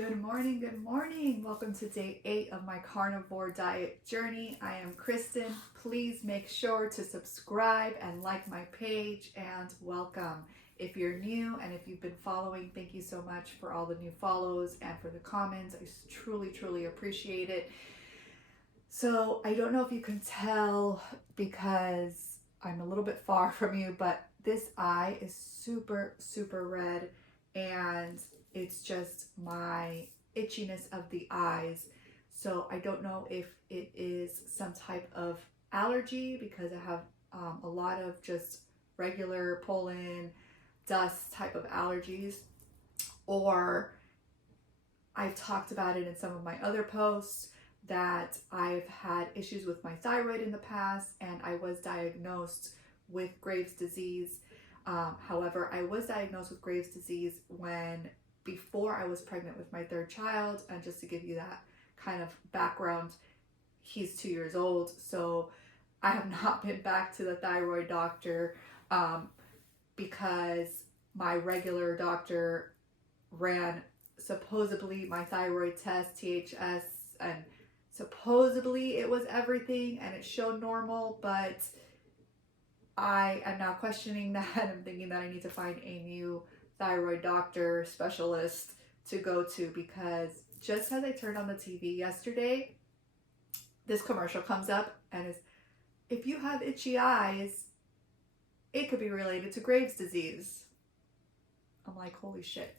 Good morning, good morning. Welcome to day 8 of my carnivore diet journey. I am Kristin. Please make sure to subscribe and like my page, and welcome. If you're new and if you've been following, thank you so much for all the new follows and for the comments. I truly appreciate it. So I don't know if you can tell because I'm a little bit far from you, but this eye is super red, and it's just my itchiness of the eyes. So I don't know if it is some type of allergy because I have a lot of just regular pollen, dust type of allergies, or I've talked about it in some of my other posts that I've had issues with my thyroid in the past, and I was diagnosed with Graves' disease. However, I was diagnosed with Graves' disease before I was pregnant with my third child. And just to give you that kind of background, he's 2 years old. So I have not been back to the thyroid doctor because my regular doctor ran supposedly my thyroid test, THS, and supposedly it was everything and it showed normal, but I am now questioning that. I'm thinking that I need to find a new thyroid doctor specialist to go to, because just as I turned on the TV yesterday, this commercial comes up and is, if you have itchy eyes, it could be related to Graves' disease. I'm like, holy shit.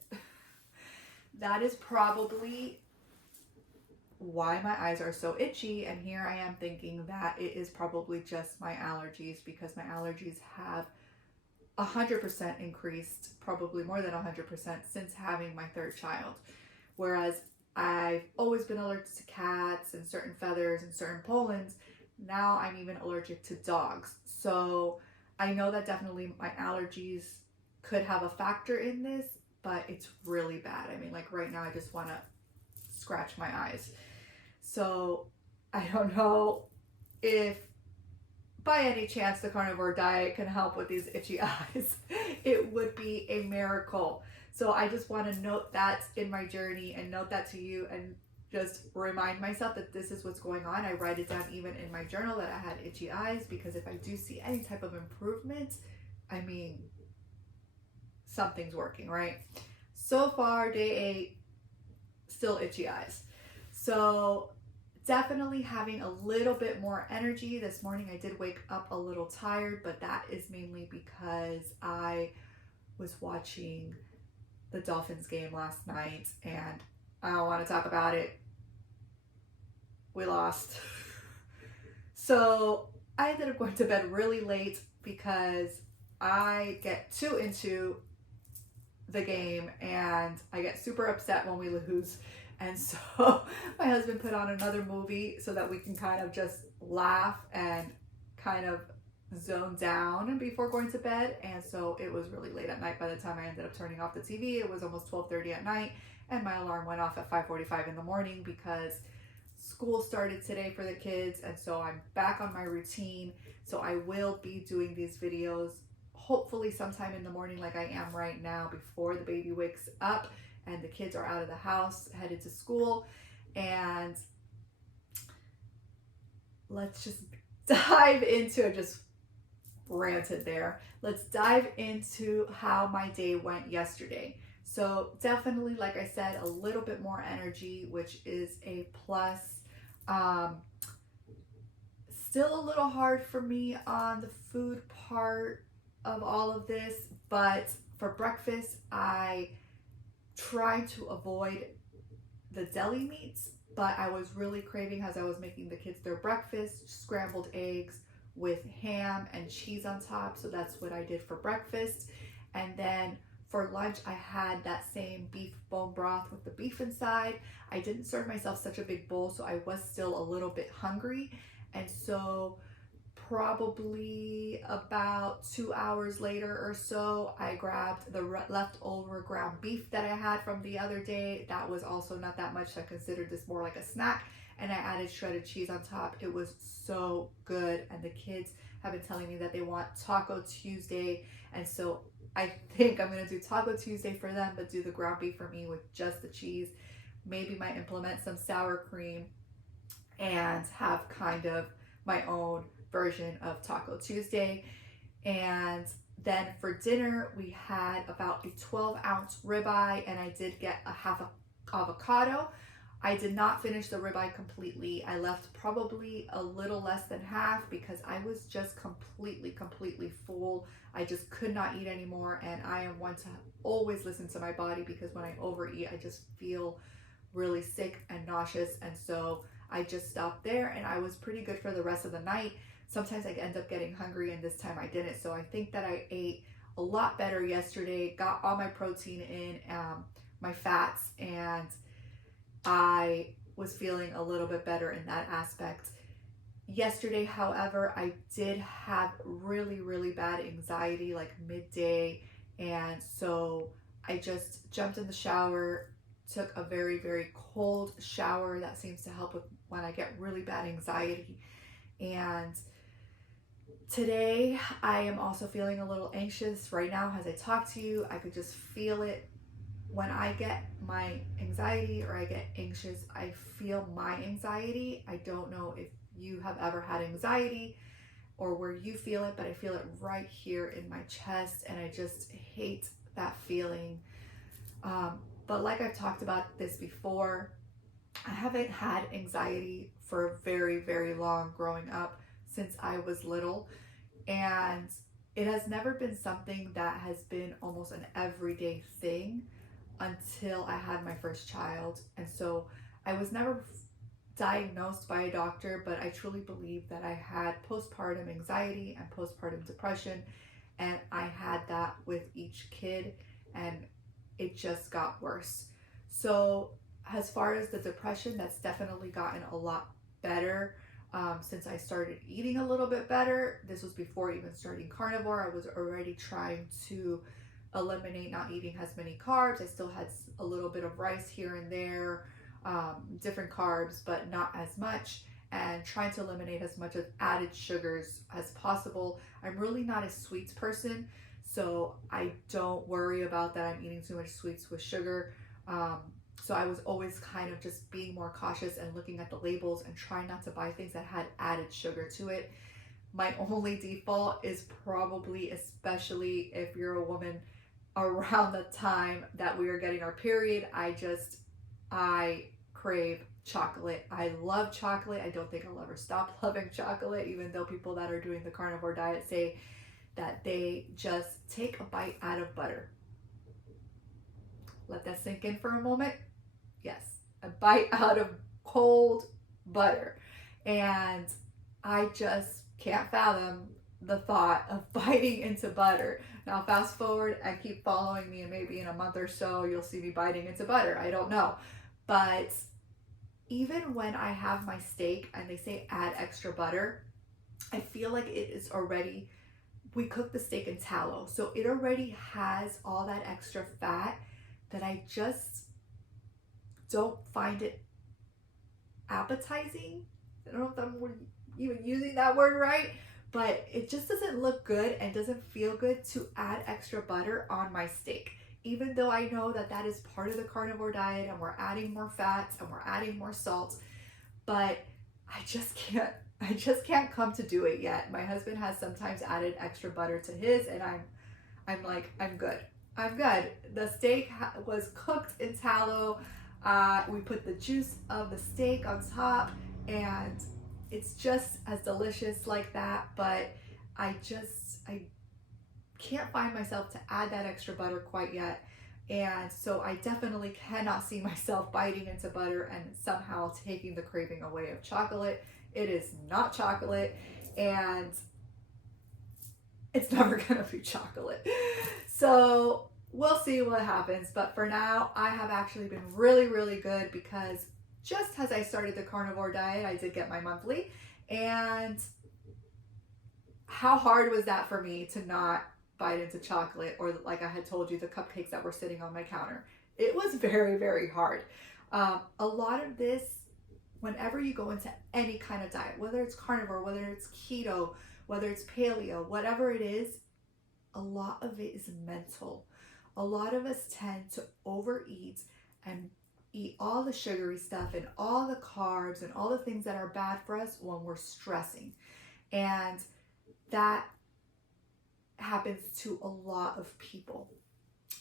That is probably why my eyes are so itchy, and here I am thinking that it is probably just my allergies, because my allergies have 100% increased, probably more than 100% since having my third child. Whereas I've always been allergic to cats and certain feathers and certain pollens, now I'm even allergic to dogs. So I know that definitely my allergies could have a factor in this, but it's really bad. I mean, like right now I just want to scratch my eyes. So I don't know if by any chance the carnivore diet can help with these itchy eyes. It would be a miracle. So I just want to note that in my journey and note that to you, and just remind myself that this is what's going on. I write it down even in my journal that I had itchy eyes, because if I do see any type of improvement, I mean, something's working, right? So far, day 8, still itchy eyes. So definitely having a little bit more energy. This morning I did wake up a little tired, but that is mainly because I was watching the Dolphins game last night, and I don't want to talk about it. We lost. So I ended up going to bed really late because I get too into the game and I get super upset when we lose. And so my husband put on another movie so that we can kind of just laugh and kind of zone down before going to bed. And so it was really late at night by the time I ended up turning off the TV. It was almost 12:30 at night, and my alarm went off at 5:45 in the morning because school started today for the kids. And so I'm back on my routine. So I will be doing these videos hopefully sometime in the morning like I am right now, before the baby wakes up and the kids are out of the house, headed to school. And let's just dive into it. Just ranted there. Let's dive into how my day went yesterday. So definitely, like I said, a little bit more energy, which is a plus. Still a little hard for me on the food part of all of this, but for breakfast I tried to avoid the deli meats, but I was really craving, as I was making the kids their breakfast, scrambled eggs with ham and cheese on top. So that's what I did for breakfast. And then for lunch I had that same beef bone broth with the beef inside. I didn't serve myself such a big bowl, so I was still a little bit hungry. And so probably about 2 hours later or so, I grabbed the leftover ground beef that I had from the other day. That was also not that much, so I considered this more like a snack. And I added shredded cheese on top. It was so good. And the kids have been telling me that they want Taco Tuesday. And so I think I'm going to do Taco Tuesday for them, but do the ground beef for me with just the cheese. maybe might implement some sour cream and have kind of my own version of Taco Tuesday. And then for dinner, we had about a 12-ounce ribeye, and I did get a half a avocado. I did not finish the ribeye completely. I left probably a little less than half because I was just completely full. I just could not eat anymore, and I am one to always listen to my body, because when I overeat, I just feel really sick and nauseous. And so I just stopped there, and I was pretty good for the rest of the night. Sometimes I end up getting hungry, and this time I didn't. So I think that I ate a lot better yesterday, got all my protein in, my fats, and I was feeling a little bit better in that aspect. Yesterday, however, I did have really bad anxiety like midday, and so I just jumped in the shower, took a very cold shower. That seems to help with when I get really bad anxiety. And today I am also feeling a little anxious right now as I talk to you. I could just feel it. When I get my anxiety or I get anxious, I feel my anxiety. I don't know if you have ever had anxiety or where you feel it, but I feel it right here in my chest, and I just hate that feeling. But like I've talked about this before, I haven't had anxiety for very long growing up, since I was little, and it has never been something that has been almost an everyday thing until I had my first child. And so I was never diagnosed by a doctor, but I truly believe that I had postpartum anxiety and postpartum depression, and I had that with each kid, and it just got worse. So as far as the depression, that's definitely gotten a lot better since I started eating a little bit better. This was before even starting carnivore. I was already trying to eliminate not eating as many carbs. I still had a little bit of rice here and there, different carbs, but not as much, and trying to eliminate as much of added sugars as possible. I'm really not a sweets person, so I don't worry about that I'm eating too much sweets with sugar. So I was always kind of just being more cautious and looking at the labels and trying not to buy things that had added sugar to it. My only default is probably, especially if you're a woman, around the time that we are getting our period, I crave chocolate. I love chocolate. I don't think I'll ever stop loving chocolate, even though people that are doing the carnivore diet say that they just take a bite out of butter. Let that sink in for a moment. Yes, a bite out of cold butter. And I just can't fathom the thought of biting into butter. Now fast forward and keep following me, and maybe in a month or so you'll see me biting into butter. I don't know. But even when I have my steak and they say add extra butter, I feel like it is already, we cook the steak in tallow, so it already has all that extra fat that I just don't find it appetizing. I don't know if I'm even using that word right, but it just doesn't look good and doesn't feel good to add extra butter on my steak, even though I know that that is part of the carnivore diet and we're adding more fats and we're adding more salt. But I just can't come to do it yet. My husband has sometimes added extra butter to his, and I'm like, I'm good. The steak was cooked in tallow. We put the juice of the steak on top, and it's just as delicious like that. But I can't find myself to add that extra butter quite yet. And so I definitely cannot see myself biting into butter and somehow taking the craving away of chocolate. It is not chocolate, and it's never gonna be chocolate. So we'll see what happens. But for now, I have actually been really good, because just as I started the carnivore diet, I did get my monthly. And how hard was that for me to not bite into chocolate, or like I had told you, the cupcakes that were sitting on my counter? It was very hard. A lot of this, whenever you go into any kind of diet, whether it's carnivore, whether it's keto, whether it's paleo, whatever it is, a lot of it is mental. A lot of us tend to overeat and eat all the sugary stuff and all the carbs and all the things that are bad for us when we're stressing. And that happens to a lot of people.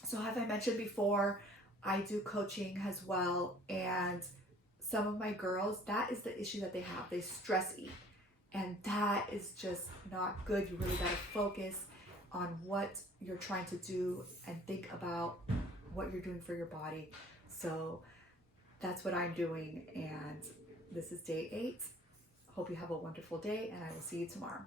So as I mentioned before, I do coaching as well, and some of my girls, that is the issue that they have. They stress eat, and that is just not good. You really got to focus on what you're trying to do and think about what you're doing for your body. So that's what I'm doing, and this is day 8. Hope you have a wonderful day, and I will see you tomorrow.